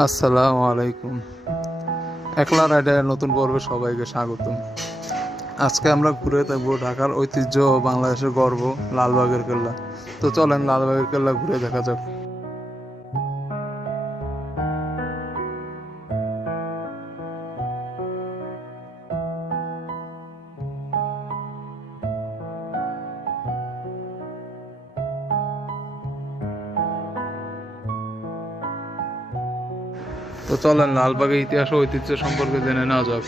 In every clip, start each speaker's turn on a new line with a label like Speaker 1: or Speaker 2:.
Speaker 1: আসসালামু আলাইকুম। একলা রাইডারের নতুন পর্বে সবাইকে স্বাগত আজকে আমরা ঘুরে থাকব ঢাকার ঐতিহ্য বাংলাদেশের গর্ব, লালবাগের কেল্লা। তো চলেন লালবাগের কেল্লা ঘুরে দেখা যাক। তো চলেন, লালবাগের ইতিহাস ও ঐতিহ্য সম্পর্কে জেনে নেওয়া যাক।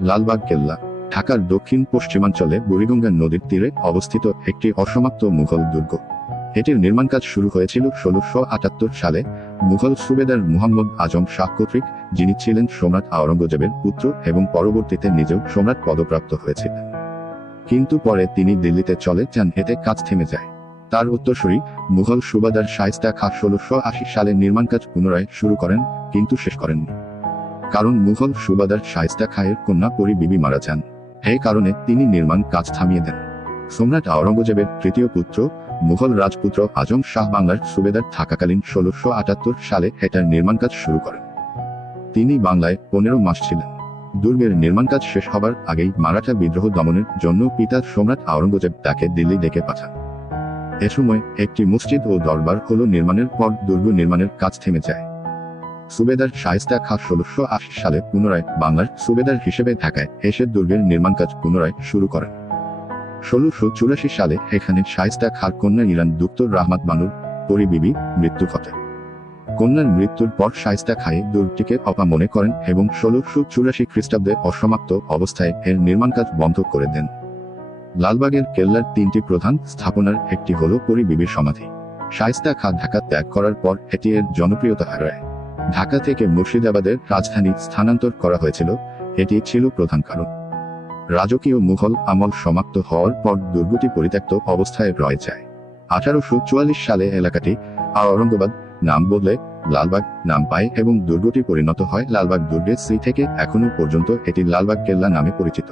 Speaker 2: লালবাগ, কেল্লা, ঢাকার দক্ষিণ পশ্চিমাঞ্চলে বুড়িগঙ্গা নদীর তীরে অবস্থিত একটি অসমাপ্ত মুঘল দুর্গ। এটির নির্মাণ কাজ শুরু হয়েছিল ষোলোশো আটাত্তর সালে। মুঘল সুবেদার মুহাম্মদ আজম শাহ কর্তৃক, যিনি ছিলেন সম্রাট আওরঙ্গজেবের পুত্র এবং পরবর্তীতে নিজেও সম্রাট পদপ্রাপ্ত হয়েছিলেন। কিন্তু পরে তিনি দিল্লিতে চলে যান, এতে কাজ থেমে যায়। তার উত্তরসূরি মুঘল সুবাদার শায়েস্তা খা ষোলোশো আশি সালে নির্মাণ কাজ পুনরায় শুরু করেন, কিন্তু শেষ করেননি। কারণ মুঘল সুবাদার শায়েস্তা খায়ের কন্যা পরি বিবি মারা যান। এই কারণে তিনি নির্মাণ কাজ থামিয়ে দেন। সম্রাট আওরঙ্গজেবের তৃতীয় পুত্র, মুঘল রাজপুত্র আজম শাহ বাংলার সুবেদার থাকাকালীন ষোলোশো আটাত্তর সালে এটার নির্মাণ কাজ শুরু করেন। তিনি বাংলায় পনেরো মাস ছিলেন। দুর্গের নির্মাণ কাজ শেষ হবার আগেই মারাঠা বিদ্রোহ দমনের জন্য পিতা সম্রাট আওরঙ্গজেব তাকে দিল্লি ডেকে পাঠান। এ সময় একটি মসজিদ ও দরবার হলো নির্মাণের পর দুর্গ নির্মাণের কাজ থেমে যায়। সুবেদার শায়েস্তা খা ষোলোশো আশি সালে পুনরায় বাংলার সুবেদার হিসেবে ঢাকায় এসে দুর্গের নির্মাণ কাজ পুনরায় শুরু করেন। ষোলোশো চুরাশি সালে এখানে শায়েস্তা খার কন্যা ইরান দুক্তর রাহমাত বানুর পরিবিবি মৃত্যু ঘটে। কন্যার মৃত্যুর পর শায়েস্তা খায়ে দুর্গটিকে অপা মনে করেন এবং ষোলোশো চুরাশি খ্রিস্টাব্দে অসমাপ্ত অবস্থায় এর নির্মাণ কাজ বন্ধ করে দেন। লালবাগের কেল্লার তিনটি প্রধান স্থাপনার একটি হল পরিবিবির সমাধি। শায়েস্তা খা ঢাকা ত্যাগ করার পর এটি এর জনপ্রিয়তা হারায়। ঢাকা থেকে মুর্শিদাবাদের রাজধানী স্থানান্তর করা হয়েছিল, এটি ছিল প্রধান কারণ। রাজকীয় মুঘল আমল সমাপ্ত হওয়ার পর দুর্গটি পরিত্যক্ত অবস্থায় রয়ে যায়। আঠারোশো চুয়াল্লিশ সালে এলাকাটি আওরঙ্গাবাদ নাম বদলে লালবাগ নাম পায় এবং দুর্গটি পরিণত হয় লালবাগ দুর্গের শ্রী থেকে এখনও পর্যন্ত এটি লালবাগ কেল্লা নামে পরিচিত।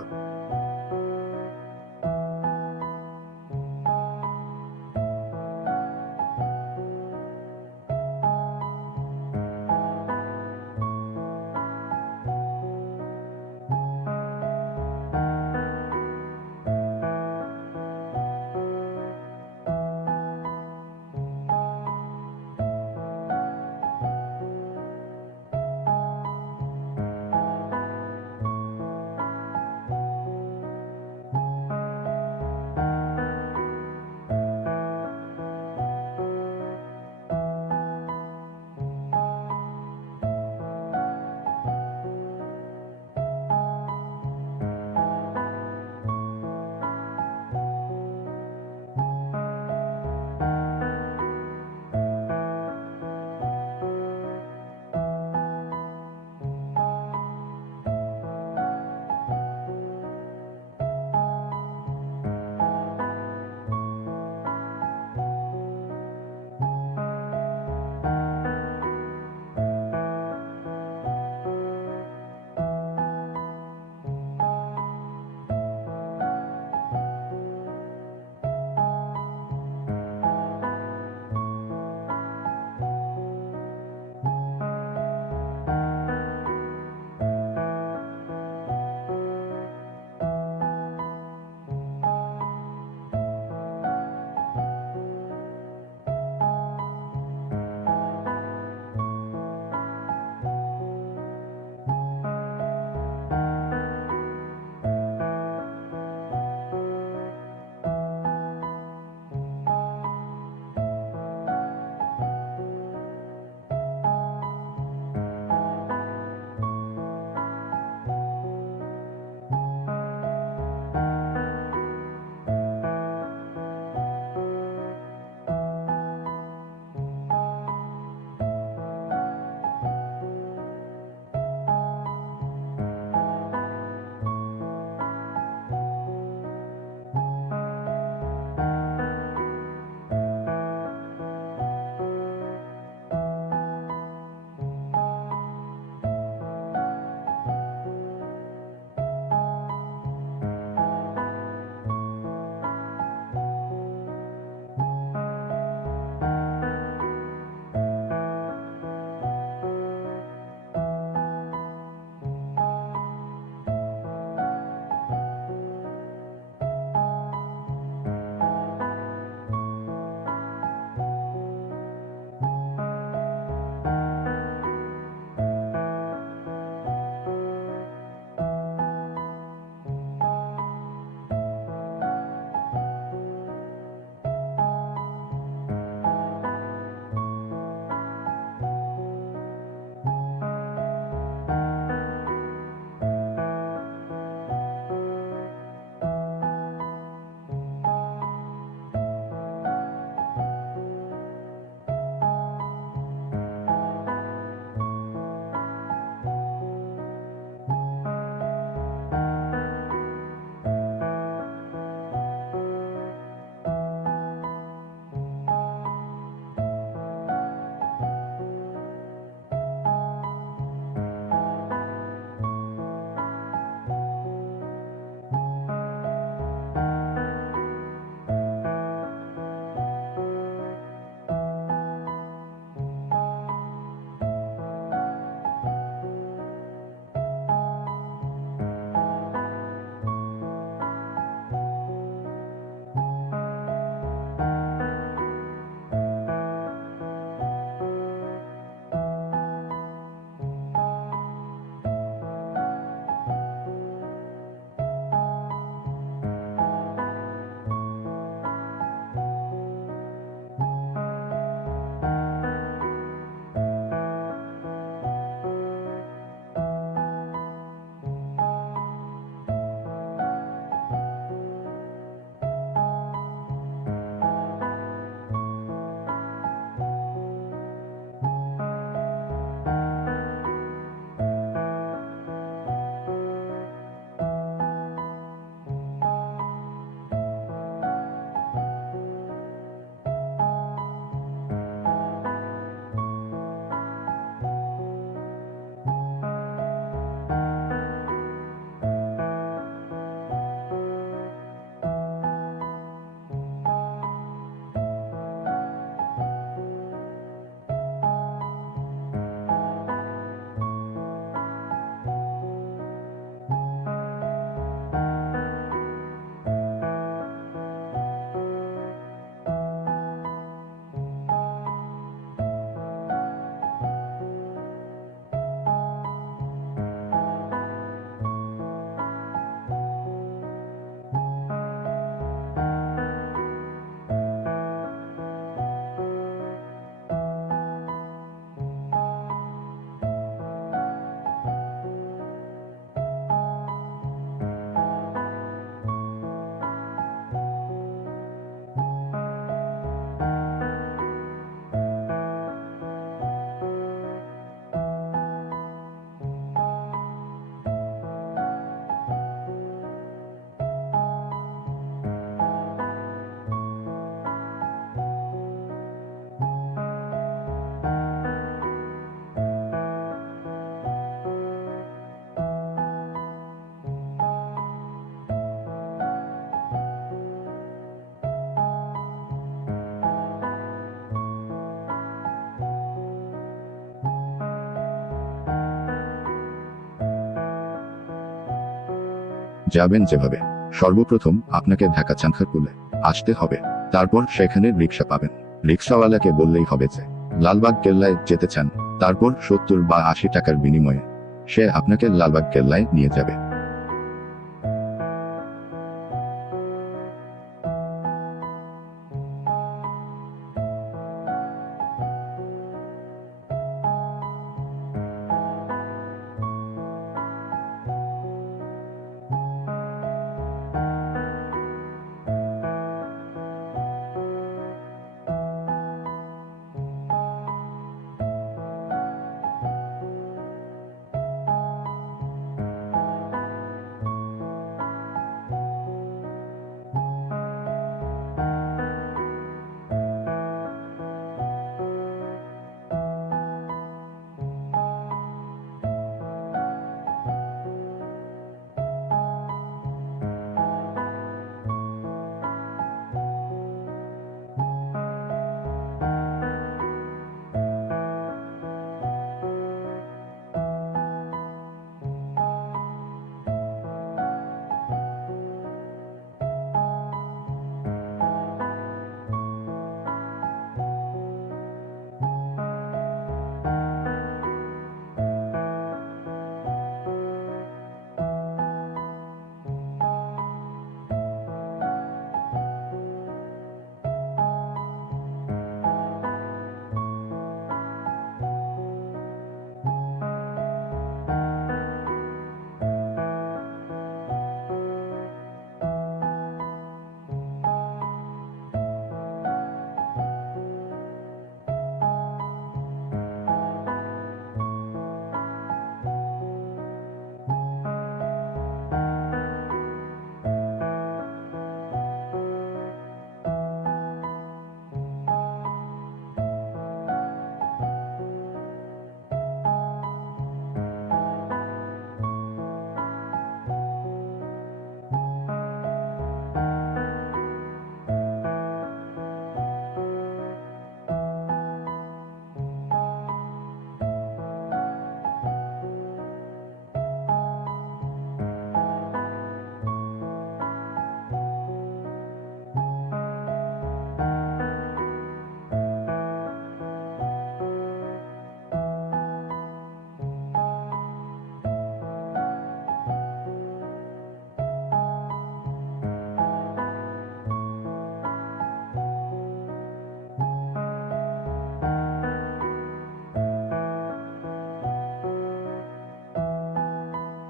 Speaker 2: যাবেন যেভাবে। সর্বপ্রথম আপনাকে ঢাকা চানখারপুলে আসতে হবে। তারপর সেখানে রিক্সা পাবেন। রিক্সাওয়ালাকে বললেই হবে যে, লালবাগ কেল্লায় যেতে চান, তারপর সত্তর বা আশি টাকার বিনিময়ে সে আপনাকে লালবাগ কেল্লায় নিয়ে যাবে।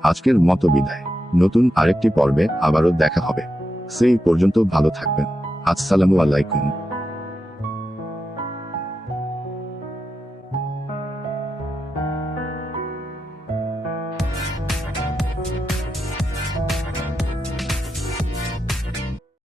Speaker 2: আজকের মতো বিদায়। নতুন আরেকটি পর্বে আবারও দেখা হবে। সেই পর্যন্ত ভালো থাকবেন। আসসালামু আলাইকুম।